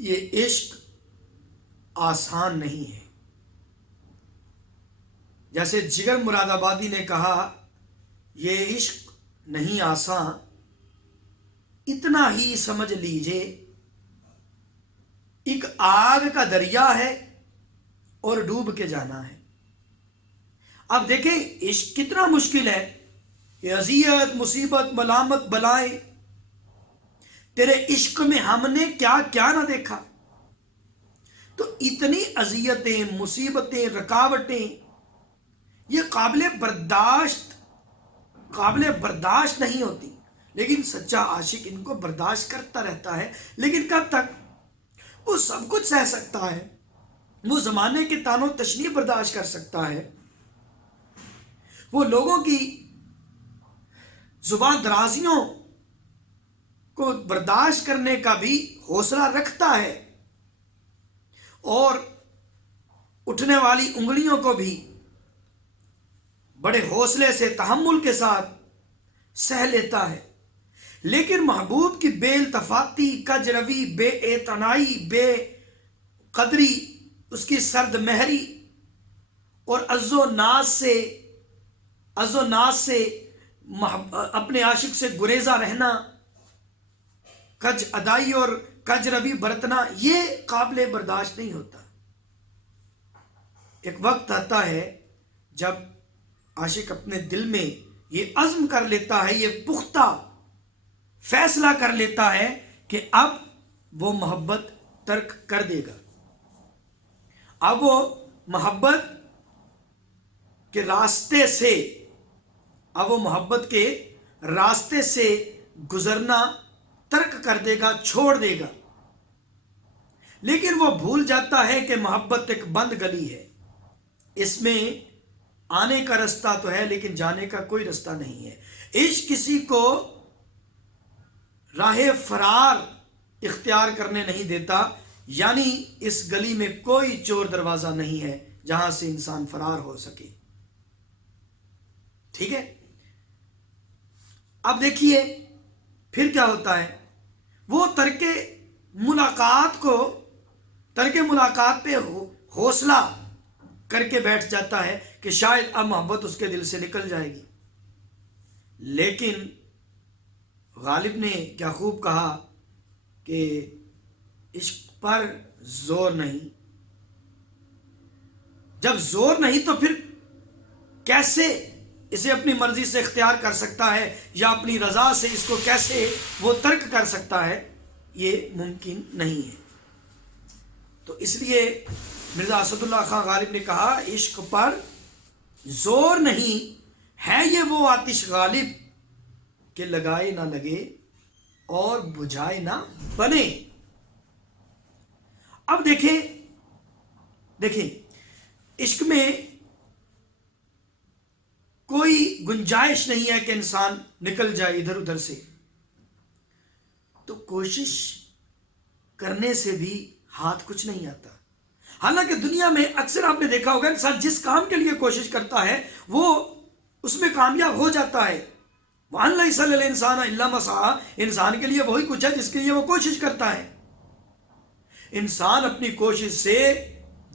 یہ عشق آسان نہیں ہے. جیسے جگر مراد آبادی نے کہا یہ عشق نہیں آسان، اتنا ہی سمجھ لیجئے ایک آگ کا دریا ہے اور ڈوب کے جانا ہے. اب دیکھیں عشق کتنا مشکل ہے کہ اذیت، مصیبت، ملامت، بلائیں، تیرے عشق میں ہم نے کیا کیا نہ دیکھا. تو اتنی اذیتیں، مصیبتیں، رکاوٹیں یہ قابل برداشت نہیں ہوتی، لیکن سچا عاشق ان کو برداشت کرتا رہتا ہے. لیکن کب تک؟ وہ سب کچھ سہ سکتا ہے، وہ زمانے کے طعن و تشنیع برداشت کر سکتا ہے، وہ لوگوں کی زبان درازیوں کو برداشت کرنے کا بھی حوصلہ رکھتا ہے، اور اٹھنے والی انگلیوں کو بھی بڑے حوصلے سے، تحمل کے ساتھ سہ لیتا ہے. لیکن محبوب کی بے التفاتی، کجروی، بے اعتنائی، بے قدری، اس کی سرد مہری اور عز و ناز سے اپنے عاشق سے گریزہ رہنا، کج ادائی اور کج روی برتنا، یہ قابل برداشت نہیں ہوتا. ایک وقت آتا ہے جب عاشق اپنے دل میں یہ عزم کر لیتا ہے، یہ پختہ فیصلہ کر لیتا ہے کہ اب وہ محبت ترک کر دے گا، اب وہ محبت کے راستے سے گزرنا ترک کر دے گا، چھوڑ دے گا. لیکن وہ بھول جاتا ہے کہ محبت ایک بند گلی ہے، اس میں آنے کا رستہ تو ہے لیکن جانے کا کوئی رستہ نہیں ہے. عشق کسی کو راہ فرار اختیار کرنے نہیں دیتا، یعنی اس گلی میں کوئی چور دروازہ نہیں ہے جہاں سے انسان فرار ہو سکے. ٹھیک ہے؟ اب دیکھیے پھر کیا ہوتا ہے. وہ ترک ملاقات پہ حوصلہ کر کے بیٹھ جاتا ہے کہ شاید اب محبت اس کے دل سے نکل جائے گی. لیکن غالب نے کیا خوب کہا کہ عشق پر زور نہیں. جب زور نہیں تو پھر کیسے اسے اپنی مرضی سے اختیار کر سکتا ہے، یا اپنی رضا سے اس کو کیسے وہ ترک کر سکتا ہے؟ یہ ممکن نہیں ہے. تو اس لیے مرزا اسد اللہ خان غالب نے کہا عشق پر زور نہیں ہے، یہ وہ آتش غالب کہ لگائے نہ لگے اور بجھائے نہ بنے. اب دیکھیں عشق میں کوئی گنجائش نہیں ہے کہ انسان نکل جائے ادھر ادھر سے. تو کوشش کرنے سے بھی ہاتھ کچھ نہیں آتا. حالانکہ دنیا میں اکثر آپ نے دیکھا ہوگا انسان جس کام کے لیے کوشش کرتا ہے وہ اس میں کامیاب ہو جاتا ہے. وَأَنْ لَيْسَ لِلْإِنسَانَ إِلَّا مَا سَعَىٰ، انسان کے لیے وہی کچھ ہے جس کے لیے وہ کوشش کرتا ہے. انسان اپنی کوشش سے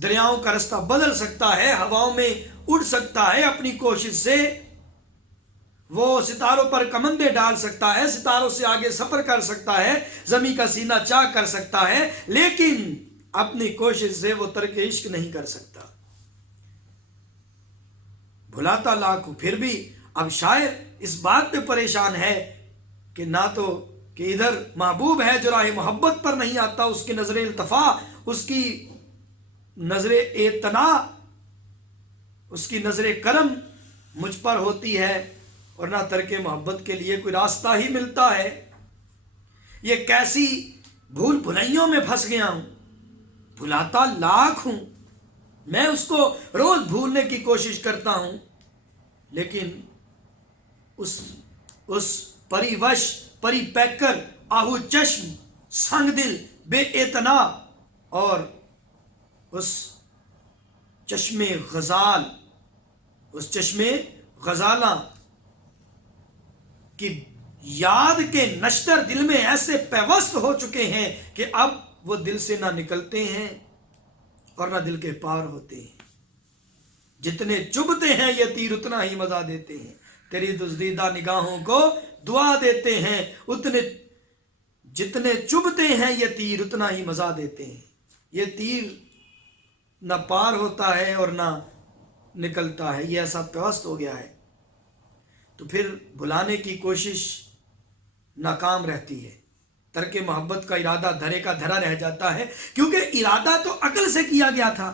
دریاؤں کا رستہ بدل سکتا ہے، ہواؤں میں اڑ سکتا ہے، اپنی کوشش سے وہ ستاروں پر کمندیں ڈال سکتا ہے، ستاروں سے آگے سفر کر سکتا ہے، زمین کا سینہ چاک کر سکتا ہے، لیکن اپنی کوشش سے وہ ترک عشق نہیں کر سکتا. بھلاتا لاکھوں پھر بھی اب شاعر اس بات پہ پریشان ہے کہ نہ تو کہ ادھر محبوب ہے جو راہ محبت پر نہیں آتا، اس کی نظر التفا، اس کی نظر اعتنا، اس کی نظر کرم مجھ پر ہوتی ہے، اور نہ ترک محبت کے لیے کوئی راستہ ہی ملتا ہے. یہ کیسی بھول بھلائیوں میں پھنس گیا ہوں، بھلاتا لاکھ ہوں، میں اس کو روز بھولنے کی کوشش کرتا ہوں، لیکن اس پری وش، پری پیکر، آہو چشم، سنگ دل، بے اعتنا اور اس چشم غزالاں کی یاد کے نشتر دل میں ایسے پیوست ہو چکے ہیں کہ اب وہ دل سے نہ نکلتے ہیں اور نہ دل کے پار ہوتے ہیں۔ جتنے چبھتے ہیں یہ تیر اتنا ہی مزہ دیتے ہیں، تیری دزدیدہ نگاہوں کو دعا دیتے ہیں، اتنے جتنے چبھتے ہیں یہ تیر اتنا ہی مزہ دیتے ہیں۔ یہ تیر نہ پار ہوتا ہے اور نہ نکلتا ہے، یہ ایسا پیوست ہو گیا ہے، تو پھر بھلانے کی کوشش ناکام رہتی ہے۔ ترک محبت کا ارادہ دھرے کا دھرا رہ جاتا ہے، کیونکہ ارادہ تو عقل سے کیا گیا تھا،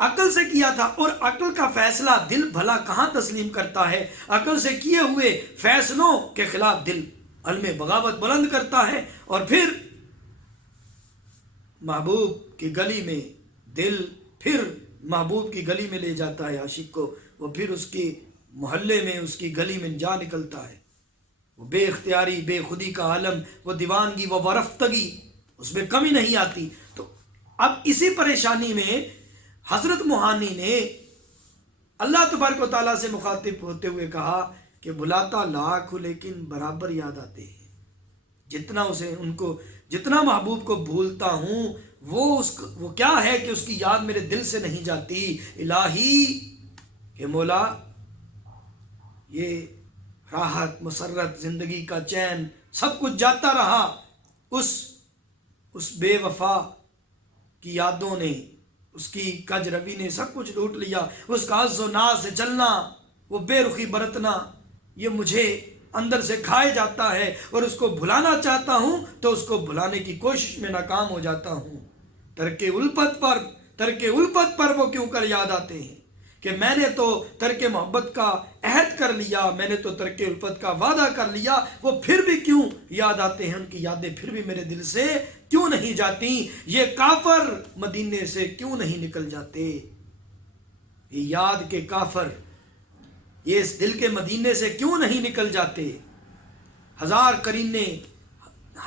عقل سے کیا تھا، اور عقل کا فیصلہ دل بھلا کہاں تسلیم کرتا ہے؟ عقل سے کیے ہوئے فیصلوں کے خلاف دل علم بغاوت بلند کرتا ہے، اور پھر محبوب کی گلی میں دل پھر محبوب کی گلی میں لے جاتا ہے عاشق کو، وہ پھر اس کی محلے میں اس کی گلی میں جا نکلتا ہے، وہ بے اختیاری بے خودی کا عالم، وہ دیوانگی وہ ورفتگی، اس میں کمی نہیں آتی۔ تو اب اسی پریشانی میں حضرت موہانی نے اللہ تبارک و تعالیٰ سے مخاطب ہوتے ہوئے کہا کہ بلاتا لاکھ ہوں لیکن برابر یاد آتے ہیں، جتنا محبوب کو بھولتا ہوں وہ کیا ہے کہ اس کی یاد میرے دل سے نہیں جاتی۔ الہی کہ مولا، یہ راحت مسرت زندگی کا چین سب کچھ جاتا رہا، اس بے وفا کی یادوں نے، اس کی کج روی نے سب کچھ لوٹ لیا، اس کا عز و ناز سے چلنا، وہ بے رخی برتنا، یہ مجھے اندر سے کھائے جاتا ہے، اور اس کو بھلانا چاہتا ہوں تو اس کو بھلانے کی کوشش میں ناکام ہو جاتا ہوں۔ ترک الفت پر وہ کیوں کر یاد آتے ہیں کہ میں نے تو ترک محبت کا عہد کر لیا، میں نے تو ترک الفت کا وعدہ کر لیا، وہ پھر بھی کیوں یاد آتے ہیں، ان کی یادیں پھر بھی میرے دل سے کیوں نہیں جاتی؟ یہ کافر مدینے سے کیوں نہیں نکل جاتے؟ یہ یاد کے کافر یہ اس دل کے مدینے سے کیوں نہیں نکل جاتے؟ ہزار کرینے،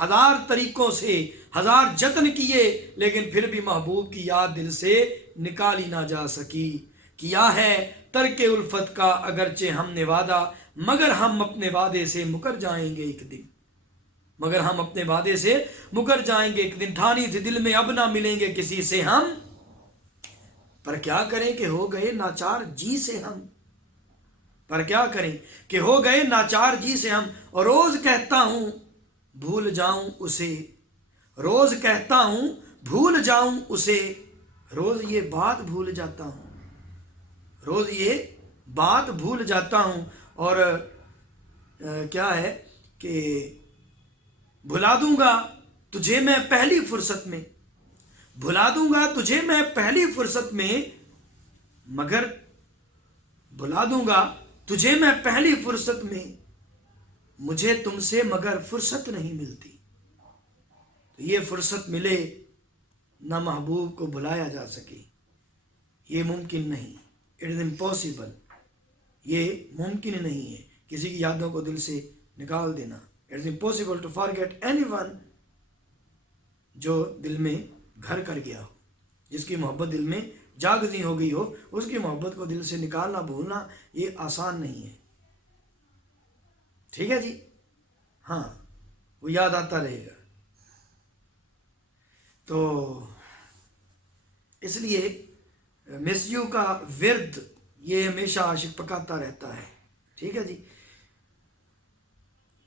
ہزار طریقوں سے ہزار جتن کیے، لیکن پھر بھی محبوب کی یاد دل سے نکالی نہ جا سکی۔ کیا ہے ترک الفت کا اگرچہ ہم نے وعدہ، مگر ہم اپنے وعدے سے مکر جائیں گے ایک دن، مگر ہم اپنے وعدے سے مکر جائیں گے ایک دن، ٹھانی تھی دل میں اب نہ ملیں گے کسی سے ہم، پر کیا کریں کہ ہو گئے ناچار جی سے ہم، پر کیا کریں کہ ہو گئے ناچار جی سے ہم۔ اور روز کہتا ہوں بھول جاؤں اسے، روز کہتا ہوں بھول جاؤں اسے، روز یہ بات بھول جاتا ہوں، روز یہ بات بھول جاتا ہوں، اور کیا ہے کہ بھلا دوں گا تجھے میں پہلی فرصت میں، بھلا دوں گا تجھے میں پہلی فرصت میں، مگر بھلا دوں گا تجھے میں پہلی فرصت میں، مجھے تم سے مگر فرصت نہیں ملتی۔ تو یہ فرصت ملے نہ محبوب کو بھلایا جا سکے، یہ ممکن نہیں، اٹ از امپاسبل، یہ ممکن نہیں ہے کسی کی یادوں کو دل سے نکال دینا۔ It is impossible to forget anyone جو دل میں گھر کر گیا ہو، جس کی محبت دل میں جاگزی ہو گئی ہو، اس کی محبت کو دل سے نکالنا بھولنا یہ آسان نہیں ہے۔ ٹھیک ہے جی، ہاں وہ یاد آتا رہے گا۔ تو اس لیے مس یو کا ورد یہ ہمیشہ عاشق پکاتا رہتا ہے۔ ٹھیک ہے جی،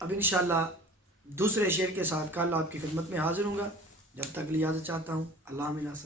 اب انشاءاللہ دوسرے شعر کے ساتھ کل آپ کی خدمت میں حاضر ہوں گا، جب تک اجازت چاہتا ہوں، اللہ حافظ۔